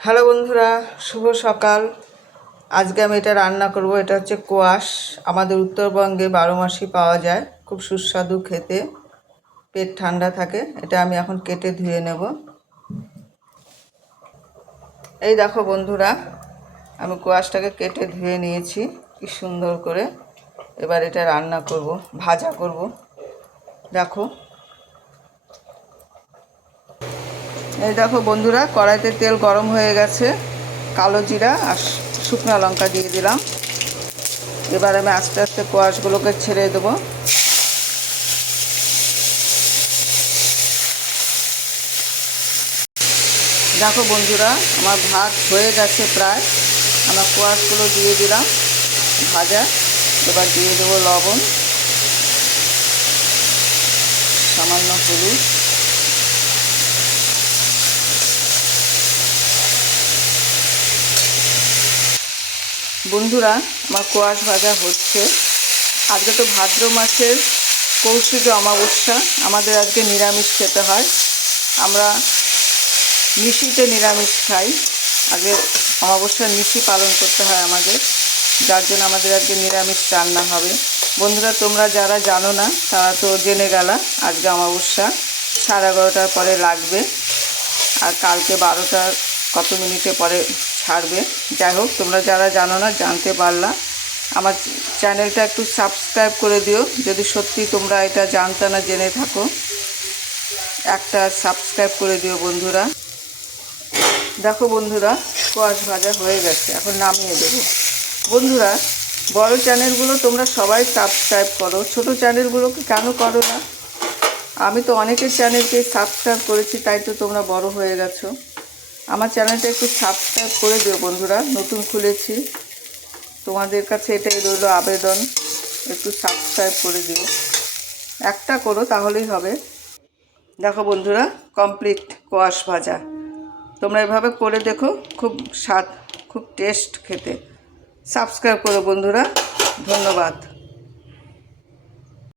Hello বন্ধুরা, শুভ সকাল। আজকে আমি এটা রান্না করব। এটা হচ্ছে কোয়াশ। আমাদের উত্তরবঙ্গে 12 মাসই পাওয়া যায়, খুব সুস্বাদু খেতে, পেট ঠান্ডা থাকে। এটা আমি এখন কেটে ধুয়ে নেব। এই দেখো বন্ধুরা, আমি কোয়াশটাকে কেটে ধুয়ে নিয়েছি কি সুন্দর করে। এবার এটা রান্না করব, ভাজা করব। দেখো, এই দেখো বন্ধুরা, কড়াইতে তেল গরম হয়ে গেছে। কালো জিরা আর শুকনো লঙ্কা দিয়ে দিলাম। এবার আমি আস্তে আস্তে কোয়াশগুলোকে ছেড়ে দেবো। দেখো বন্ধুরা, আমার ভাত হয়ে গেছে প্রায়। আমার কোয়াশগুলো দিয়ে দিলাম ভাজা। এবার দিয়ে দেবো লবণ, সামান্য হলুদ, বন্ধুরা আমার কোয়াশ ভাজা হচ্ছে। আজকে তো ভাদ্র মাসের কৌশিক অমাবস্যা। আমাদের আজকে নিরামিষ খেতে হয়। আমরা নিশিতে নিরামিষ খাই। আগে অমাবস্যার নিশি পালন করতে হয় আমাদের, যার জন্য আমাদের আজকে নিরামিষ রান্না হবে। বন্ধুরা, তোমরা যারা জানো না তারা তো জেনে গেলা, আজকে অমাবস্যা 11:30টার পরে লাগবে, আর কালকে 12টার কত মিনিটে পরে ছাড়বে। যাই হোক, তোমরা যারা জানো না জানতে পারলা। আমার চ্যানেলটা একটু সাবস্ক্রাইব করে দিও, যদি সত্যি তোমরা এটা জানতে না জেনে থাকো। একটা সাবস্ক্রাইব করে দিও বন্ধুরা। দেখো বন্ধুরা, কোয়াশ ভাজা হয়ে গেছে, এখন নামিয়ে দেবো। বন্ধুরা, বড় চ্যানেলগুলো তোমরা সবাই সাবস্ক্রাইব করো, ছোট চ্যানেলগুলোকে কেন করো না? আমি তো অনেকের চ্যানেলকে সাবস্ক্রাইব করেছি, তাই তো তোমরা বড় হয়ে গেছো। আমার চ্যানেলটা একটু সাবস্ক্রাইব করে দিও বন্ধুরা, নতুন খুলেছি। তোমাদের কাছে এটাই রইল আবেদন, একটু সাবস্ক্রাইব করে দিও। একটা করো তাহলেই হবে। দেখো বন্ধুরা, কমপ্লিট কোয়াশ ভাজা। তোমরা এভাবে করে দেখো, খুব স্বাদ, খুব টেস্ট খেতে। সাবস্ক্রাইব করো বন্ধুরা, ধন্যবাদ।